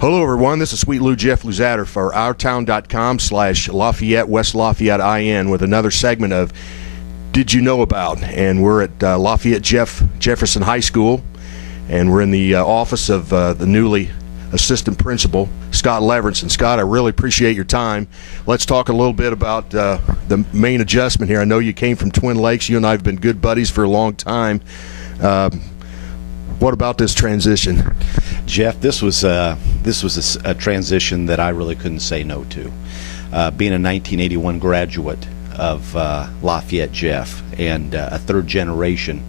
Hello, everyone. This is Sweet Lou Jeff Luzatter for OurTown.com/Lafayette, West Lafayette IN with another segment of Did You Know About? And we're at Lafayette Jefferson High School, and we're in the office of the newly assistant principal, Scott Leverenson. Scott, I really appreciate your time. Let's talk a little bit about the main adjustment here. I know you came from Twin Lakes. You and I have been good buddies for a long time. What about this transition? Jeff, this was a transition that I really couldn't say no to. Being a 1981 graduate of Lafayette Jeff and a third-generation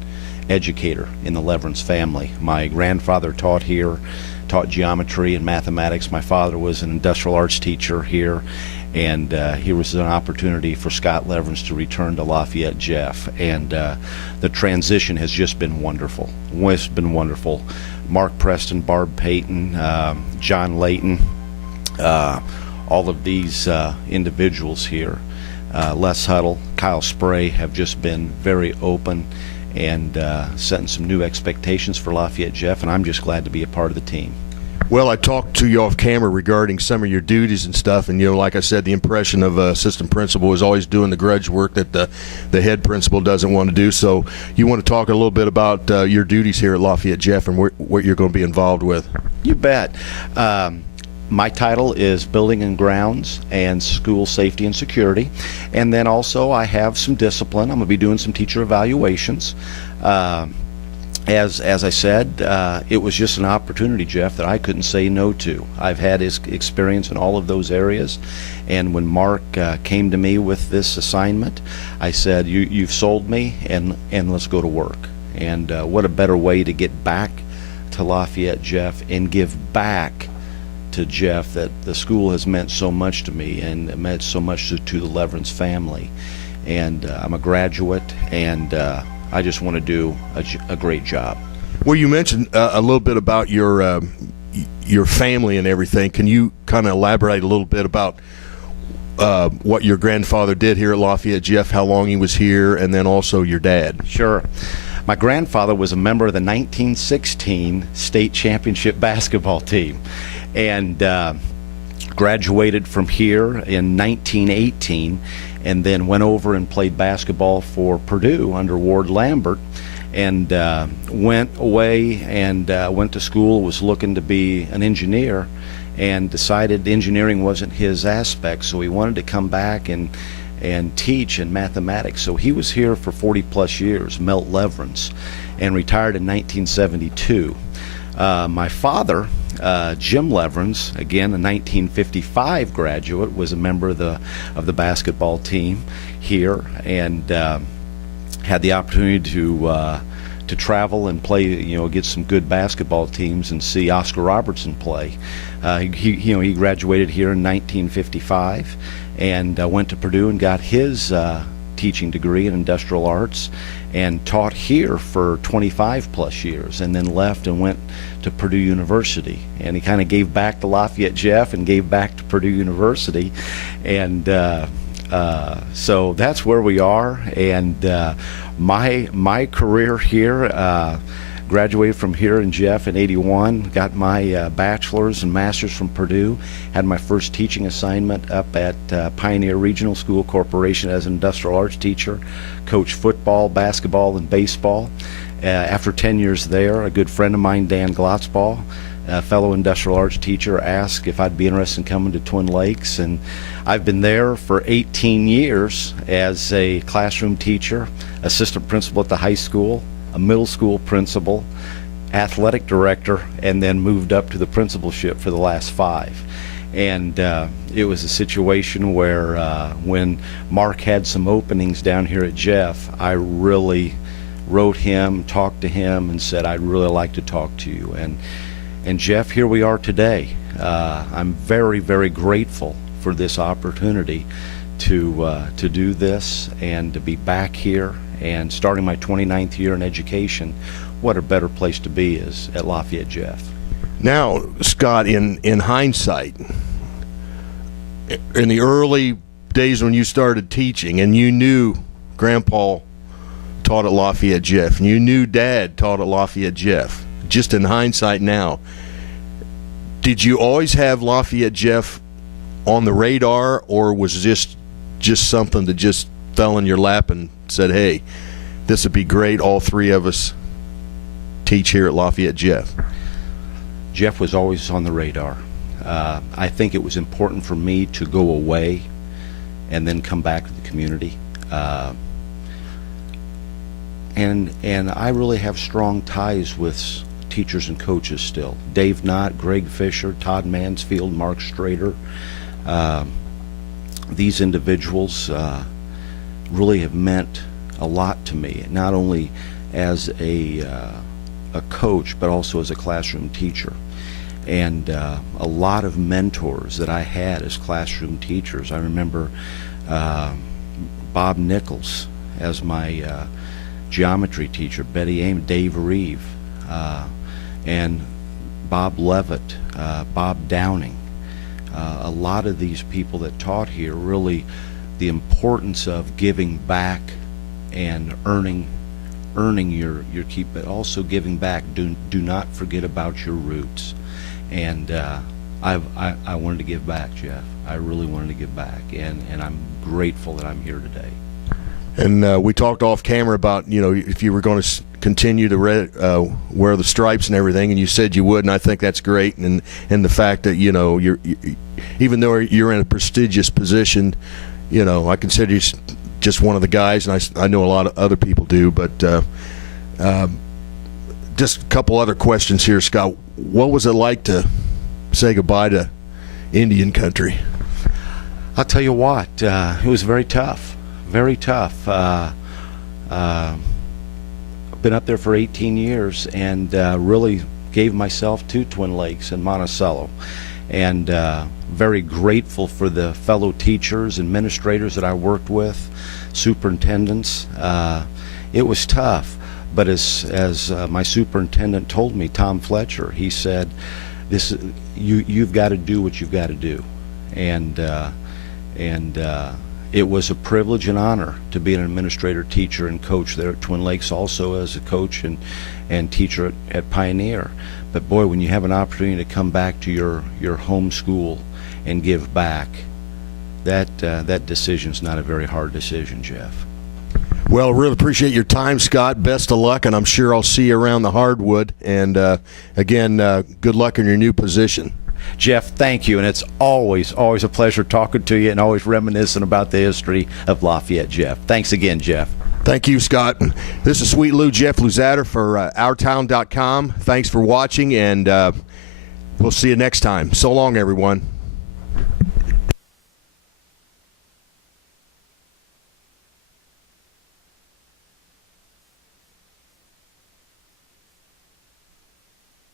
educator in the Leverens family. My grandfather taught here, taught geometry and mathematics. My father was an industrial arts teacher here, and here was an opportunity for Scott Leverens to return to Lafayette Jeff, and the transition has just been wonderful. It's been wonderful. Mark Preston, Barb Payton, John Layton, all of these individuals here, Les Huddle, Kyle Spray, have just been very open and setting some new expectations for Lafayette Jeff, and I'm just glad to be a part of the team. Well, I talked to you off camera regarding some of your duties and stuff, and like I said, the impression of assistant principal is always doing the grudge work that the head principal doesn't want to do. So you want to talk a little bit about your duties here at Lafayette Jeff and what you're going to be involved with? You bet. My title is Building and Grounds and School Safety and Security, and then also I have some discipline. I'm going to be doing some teacher evaluations. As I said, it was just an opportunity, Jeff, that I couldn't say no to. I've had his experience in all of those areas, and when Mark came to me with this assignment, I said, you've sold me, and let's go to work. And what a better way to get back to Lafayette Jeff and give back to Jeff that the school has meant so much to me and meant so much to the Leverens family. And I'm a graduate, and I just want to do a great job. Well, you mentioned a little bit about your family and everything. Can you kind of elaborate a little bit about what your grandfather did here at Lafayette Jeff, how long he was here, and then also your dad? Sure. My grandfather was a member of the 1916 state championship basketball team, and graduated from here in 1918, and then went over and played basketball for Purdue under Ward Lambert, and went away and went to school, was looking to be an engineer, and decided engineering wasn't his aspect, so he wanted to come back and teach in mathematics. So he was here for 40 plus years, Milt Leverens, and retired in 1972. My father, Jim Leverens, again a 1955 graduate, was a member of the basketball team here, and had the opportunity to travel and play, get some good basketball teams and see Oscar Robertson play. He graduated here in 1955 and went to Purdue and got his teaching degree in industrial arts, and taught here for 25 plus years, and then left and went to Purdue University. And he kind of gave back to Lafayette Jeff and gave back to Purdue University, and so that's where we are. And my career here, graduated from here in Jeff in '81, got my bachelor's and master's from Purdue, had my first teaching assignment up at Pioneer Regional School Corporation as an industrial arts teacher, coached football, basketball, and baseball. After 10 years there, a good friend of mine, Dan Glotzball, a fellow industrial arts teacher, asked if I'd be interested in coming to Twin Lakes, and I've been there for 18 years as a classroom teacher, assistant principal at the high school, a middle school principal, athletic director, and then moved up to the principalship for the last 5. And it was a situation where when Mark had some openings down here at Jeff, I really wrote him, talked to him, and said, I'd really like to talk to you. And Jeff, here we are today. I'm very, very grateful for this opportunity to do this and to be back here and starting my 29th year in education. What a better place to be is at Lafayette Jeff. Now, Scott, in hindsight, in the early days when you started teaching and you knew Grandpa taught at Lafayette Jeff and you knew Dad taught at Lafayette Jeff, just in hindsight now, Did you always have Lafayette Jeff on the radar, or was this just something that just fell in your lap and said, hey, this would be great, all three of us teach here at Lafayette Jeff? Jeff was always on the radar. I think it was important for me to go away and then come back to the community. And I really have strong ties with teachers and coaches still. Dave Knott, Greg Fisher, Todd Mansfield, Mark Strader. These individuals really have meant a lot to me, not only as a coach, but also as a classroom teacher. And a lot of mentors that I had as classroom teachers. I remember Bob Nichols as my geometry teacher, Betty Ames, Dave Reeve, and Bob Levitt, Bob Downing. A lot of these people that taught here, really the importance of giving back and earning your keep, but also giving back. Do not forget about your roots. And I wanted to give back, Jeff. I really wanted to give back, and I'm grateful that I'm here today. And we talked off camera about, if you were going to continue to wear the stripes and everything, and you said you would, and I think that's great. And the fact that you're even though you're in a prestigious position, I consider you just one of the guys, and I know a lot of other people do. But just a couple other questions here, Scott. What was it like to say goodbye to Indian country? I'll tell you what, it was very tough. Very tough. Been up there for 18 years and really gave myself to Twin Lakes and Monticello, and very grateful for the fellow teachers, administrators that I worked with, superintendents. It was tough, but as my superintendent told me, Tom Fletcher, he said, you've got to do what you've got to do, and it was a privilege and honor to be an administrator, teacher, and coach there at Twin Lakes, also as a coach and teacher at Pioneer. But boy, when you have an opportunity to come back to your home school and give back, that decision's not a very hard decision, Jeff. Well, really appreciate your time, Scott. Best of luck, and I'm sure I'll see you around the hardwood. And again, good luck in your new position. Jeff, thank you, and it's always a pleasure talking to you and always reminiscing about the history of Lafayette, Jeff. Thanks again, Jeff. Thank you, Scott. This is Sweet Lou, Jeff Luzader for OurTown.com. Thanks for watching, and we'll see you next time. So long, everyone.